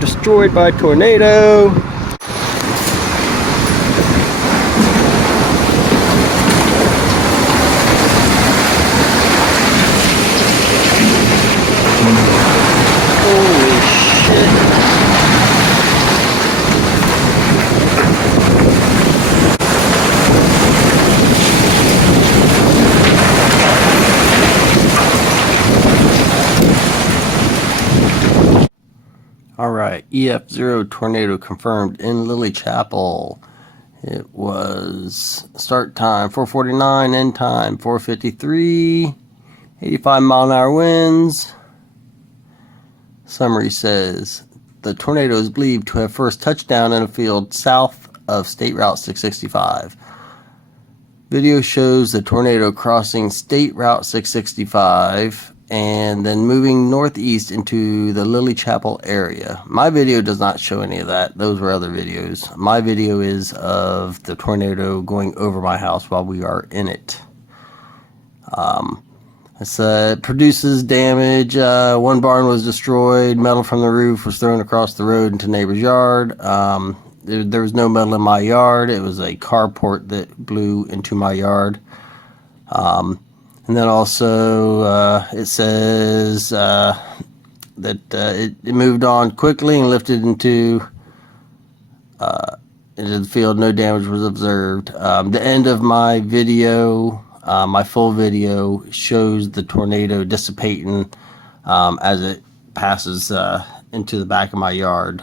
destroyed by tornado. Holy shit. Alright, EF0 tornado confirmed in Lilly Chapel. It was start time 4:49, end time 4:53, 85 mile an hour winds. Summary says the tornado is believed to have first touched down in a field south of State Route 665. Video shows the tornado crossing State Route 665 and then moving northeast into the Lilly Chapel area. My video does not show any of that. Those were other videos. My video is of the tornado going over my house while we are in it. It produces damage. One barn was destroyed. Metal from the roof was thrown across the road into neighbor's yard. There was no metal in my yard. It was a carport that blew into my yard. And then also it says that it moved on quickly and lifted into the field. No damage was observed. The end of my video, my full video, shows the tornado dissipating as it passes into the back of my yard.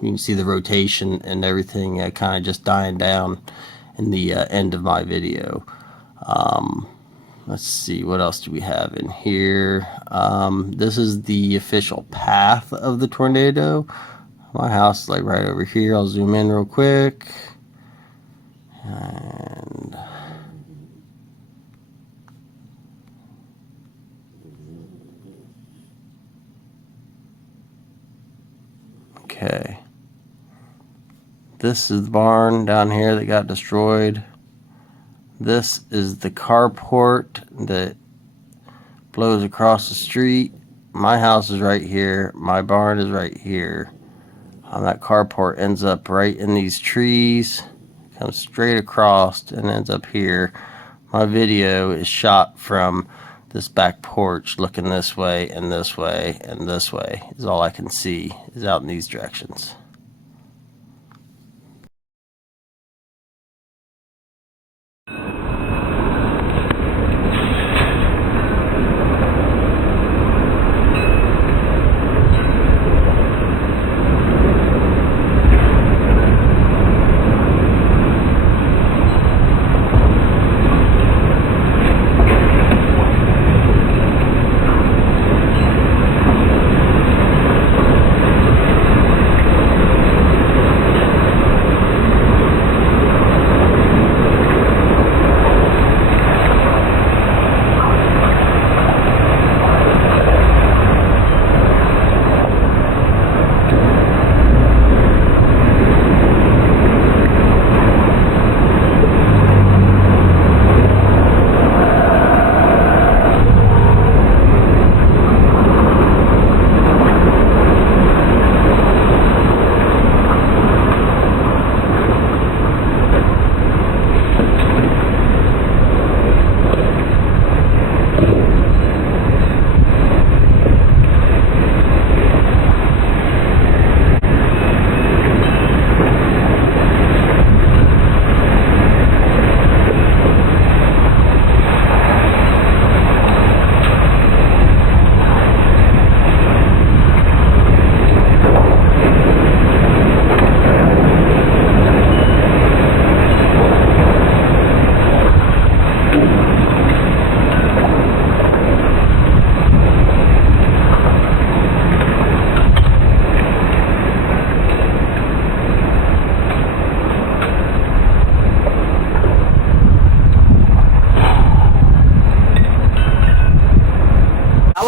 You can see the rotation and everything kind of just dying down in the end of my video. Let's see, what else do we have in here? This is the official path of the tornado. My house is like right over here. I'll zoom in real quick. And okay. This is the barn down here that got destroyed. This is the carport that blows across the street. My house is right here. My barn is right here. That carport ends up right in these trees, comes straight across and ends up here. My video is shot from this back porch looking this way and this way and this way. Is all I can see is out in these directions.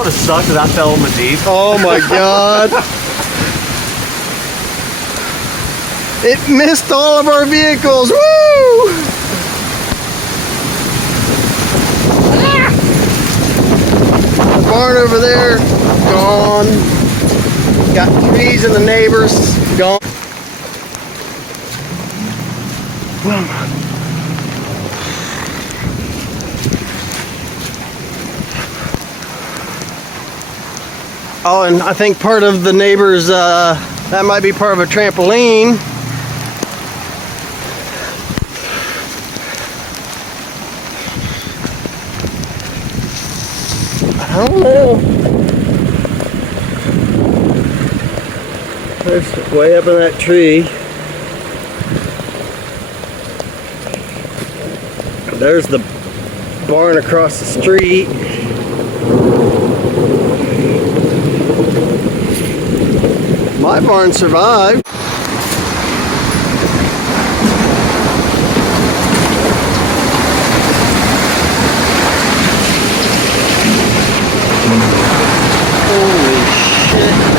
would have sucked if that fell in the deep. Oh my god. It missed all of our vehicles. Woo! The barn over there, gone. Got trees in the neighbors gone. Oh, and I think part of the neighbors, that might be part of a trampoline. I don't know. There's way up in that tree. There's the barn across the street. My barn survived. Holy shit.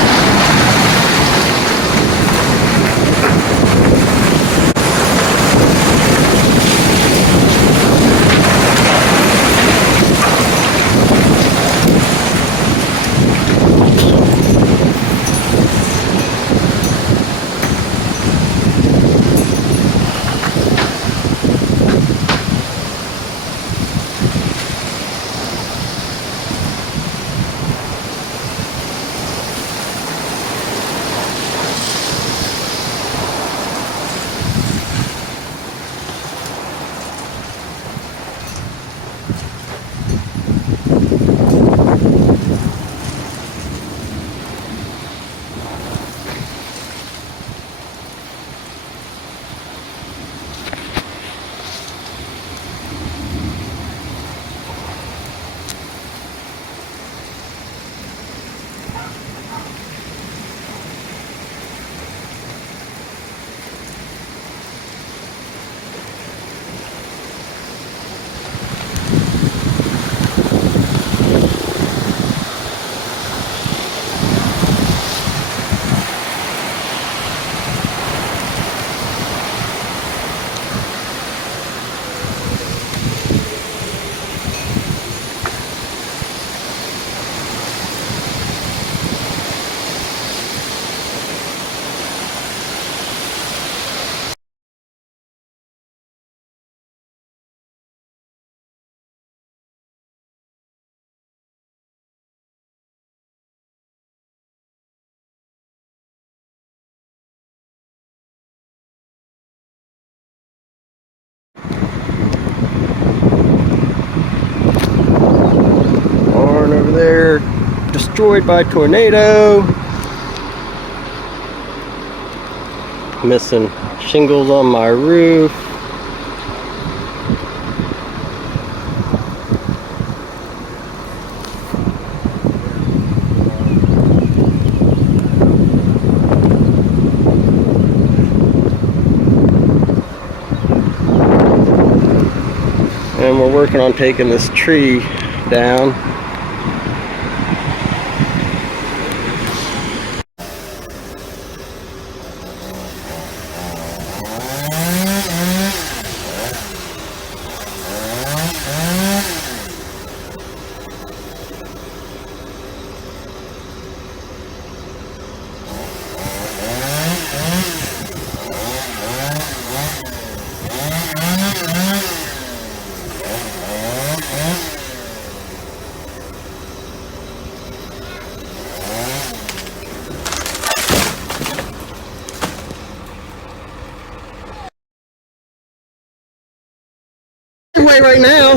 Barn over there, destroyed by tornado. Missing shingles on my roof. And we're working on taking this tree down. Way right now.